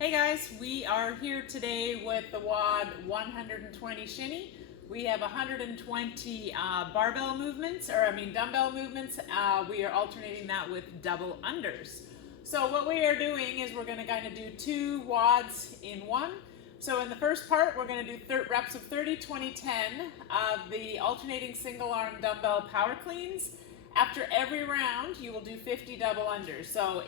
Hey guys, we are here today with the WOD 120 Shinny. We have 120 dumbbell movements. We are alternating that with double unders. So what we are doing is we're going to kind of do two WODs in one. So in the first part, we're going to do reps of 30, 20, 10 of the alternating single arm dumbbell power cleans. After every round, you will do 50 double unders. So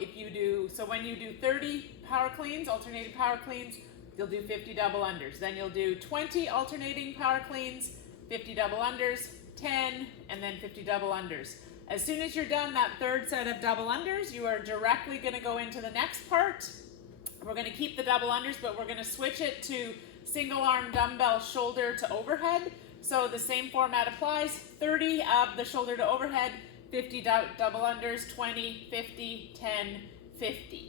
when you do 30 power cleans, alternating power cleans, you'll do 50 double unders. Then you'll do 20 alternating power cleans, 50 double unders, 10, and then 50 double unders. As soon as you're done that third set of double unders, you are directly going to go into the next part. We're going to keep the double unders, but we're going to switch it to single arm dumbbell shoulder to overhead. So the same format applies, 30 of the shoulder to overhead, 50 double unders, 20, 50, 10, 50.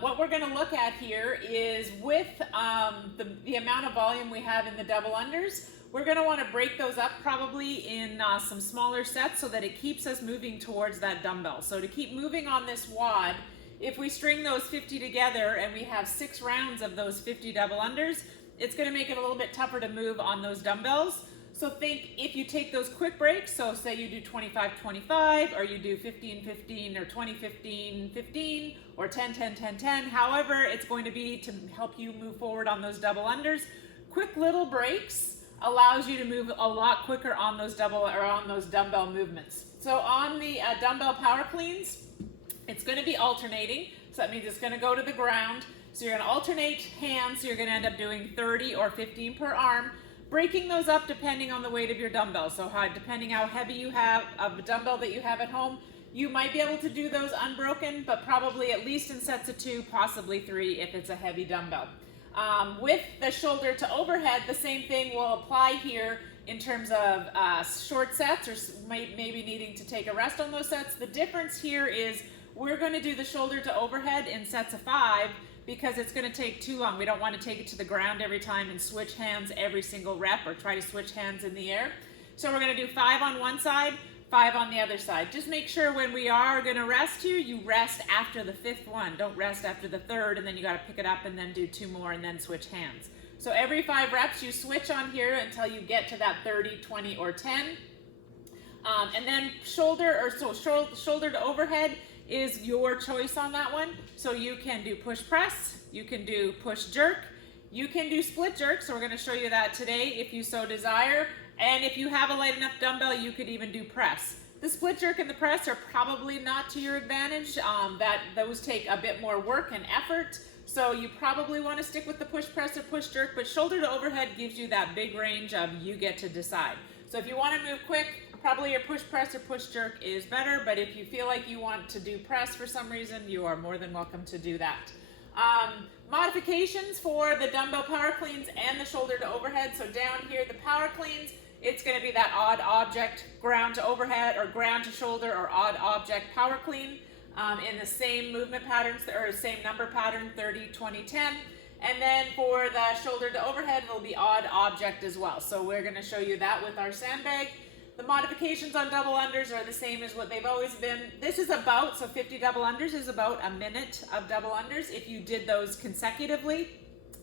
What we're going to look at here is with the amount of volume we have in the double unders, we're going to want to break those up probably in some smaller sets so that it keeps us moving towards that dumbbell. So to keep moving on this WOD, if we string those 50 together and we have 6 rounds of those 50 double unders, it's going to make it a little bit tougher to move on those dumbbells. So think if you take those quick breaks, so say you do 25-25, or you do 15-15, or 20-15-15, or 10-10-10-10, however it's going to be to help you move forward on those double unders. Quick little breaks allows you to move a lot quicker on those dumbbell movements. So on the dumbbell power cleans, it's going to be alternating, so that means it's going to go to the ground. So you're going to alternate hands, so you're going to end up doing 30 or 15 per arm. Breaking those up depending on the weight of your dumbbell. So depending how heavy you have of a dumbbell that you have at home, you might be able to do those unbroken, but probably at least in sets of 2, possibly 3 if it's a heavy dumbbell. With the shoulder to overhead, the same thing will apply here in terms of short sets or maybe needing to take a rest on those sets. The difference here is we're going to do the shoulder to overhead in sets of 5 because it's going to take too long. We don't want to take it to the ground every time and switch hands every single rep or try to switch hands in the air. So we're going to do 5 on one side, 5 on the other side. Just make sure when we are going to rest here, you rest after the 5th one. Don't rest after the 3rd and then you got to pick it up and then do 2 more and then switch hands. So every 5 reps you switch on here until you get to that 30, 20, or 10. And then shoulder to overhead is your choice on that one. So you can do push press, you can do push jerk, you can do split jerk. So we're going to show you that today if you so desire. And if you have a light enough dumbbell, you could even do press. The split jerk and the press are probably not to your advantage. Those take a bit more work and effort. So you probably want to stick with the push press or push jerk, but shoulder to overhead gives you that big range of you get to decide. So if you want to move quick, probably your push press or push jerk is better, but if you feel like you want to do press for some reason, you are more than welcome to do that. Modifications for the dumbbell power cleans and the shoulder to overhead. So down here, the power cleans, it's going to be that odd object ground to overhead or ground to shoulder or odd object power clean in the same movement patterns or same number pattern, 30, 20, 10. And then for the shoulder to overhead, it'll be odd object as well. So we're going to show you that with our sandbag. The modifications on double unders are the same as what they've always been. This is about, so 50 double unders is about a minute of double unders. If you did those consecutively,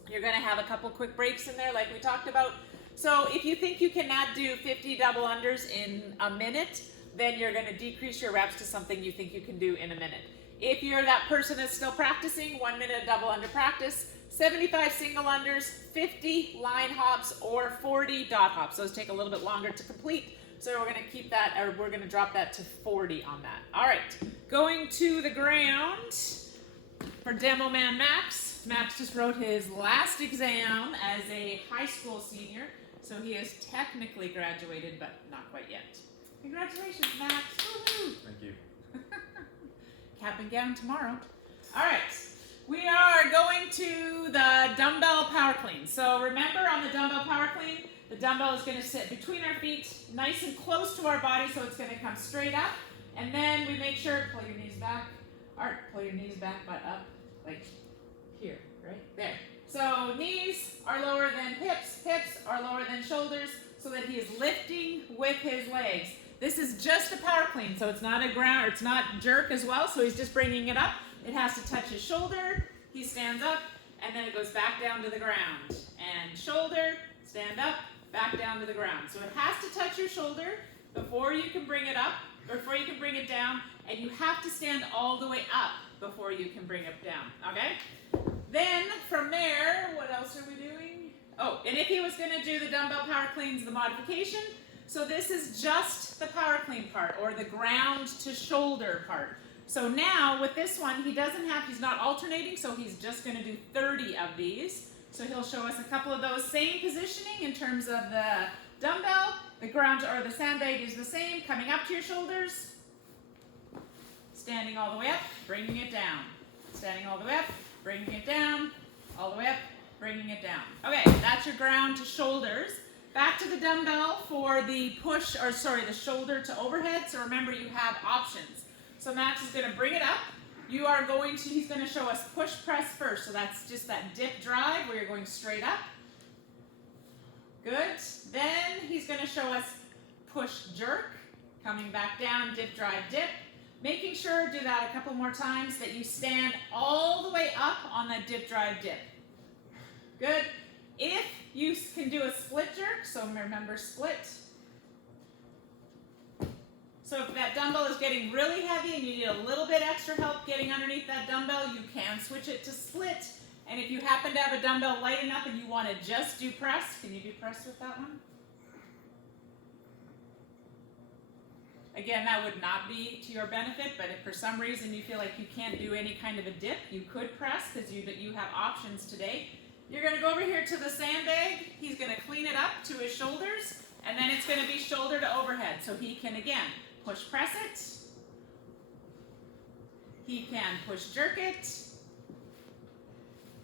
you're going to have a couple quick breaks in there like we talked about. So if you think you cannot do 50 double unders in a minute, then you're going to decrease your reps to something you think you can do in a minute. If you're that person that's still practicing, 1 minute of double under practice, 75 single unders, 50 line hops, or 40 dot hops. Those take a little bit longer to complete. So we're going to keep that, or we're going to drop that to 40 on that. All right, going to the ground for Demo Man Max. Max just wrote his last exam as a high school senior, so he is technically graduated, but not quite yet. Congratulations, Max. Woohoo! Thank you. Cap and gown tomorrow. All right, we are going to the dumbbell power clean. So remember on the dumbbell power clean, the dumbbell is going to sit between our feet, nice and close to our body, so it's going to come straight up. And then we make sure, pull your knees back. Art, pull your knees back, but up, like here, right? There. So knees are lower than hips, hips are lower than shoulders, so that he is lifting with his legs. This is just a power clean, so it's not a ground, or it's not jerk as well, so he's just bringing it up. It has to touch his shoulder, he stands up, and then it goes back down to the ground. And shoulder, stand up, back down to the ground. So it has to touch your shoulder before you can bring it up, or before you can bring it down, and you have to stand all the way up before you can bring it down, okay? Then from there, what else are we doing? Oh, and if he was gonna do the dumbbell power cleans, the modification, so this is just the power clean part, or the ground to shoulder part. So now with this one, he's not alternating, so he's just gonna do 30 of these. So he'll show us a couple of those same positioning in terms of the dumbbell. The ground or the sandbag is the same, coming up to your shoulders, standing all the way up, bringing it down. Standing all the way up, bringing it down, all the way up, bringing it down. Okay, that's your ground to shoulders. Back to the dumbbell for the the shoulder to overhead. So remember, you have options. So Max is gonna bring it up. He's gonna show us push press first. So that's just that dip drive where you're going straight up. Good. Then he's gonna show us push jerk, coming back down, dip drive dip. Making sure, do that a couple more times, that you stand all the way up on that dip drive dip. Good. If you can do a split jerk, so remember split. So if that dumbbell is getting really heavy and you need a little bit extra help getting underneath that dumbbell, you can switch it to split. And if you happen to have a dumbbell light enough and you want to just do press, can you do press with that one? Again, that would not be to your benefit, but if for some reason you feel like you can't do any kind of a dip, you could press because you have options today. You're going to go over here to the sandbag. He's going to clean it up to his shoulders, and then it's going to be shoulder to overhead. So he can, again, push press it. He can push jerk it.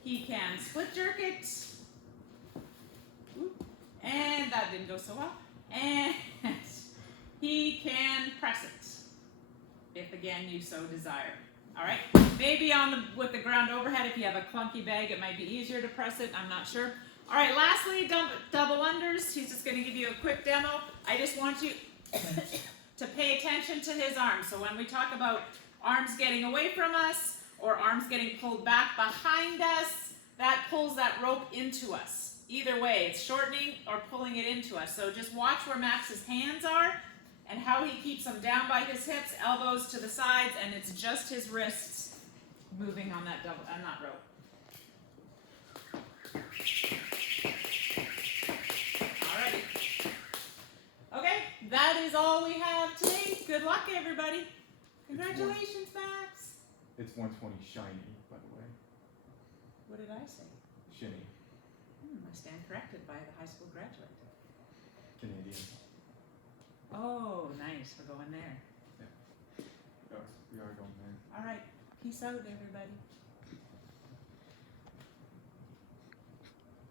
He can split jerk it. Ooh, and that didn't go so well. And he can press it, if again you so desire. All right, maybe with the ground overhead, if you have a clunky bag, it might be easier to press it, I'm not sure. All right, lastly, double unders. He's just gonna give you a quick demo. I just want you to pay attention to his arms. So when we talk about arms getting away from us, or arms getting pulled back behind us, that pulls that rope into us. Either way, it's shortening or pulling it into us. So just watch where Max's hands are, and how he keeps them down by his hips, elbows to the sides, and it's just his wrists moving on that rope. Alrighty. Okay, that is all we have today. Good luck, everybody. Congratulations, Max. It's 120 shiny, by the way. What did I say? Shinny. I stand corrected by the high school graduate. Canadian. Oh, nice. We're going there. Yeah. Oh, we are going there. All right. Peace out, everybody.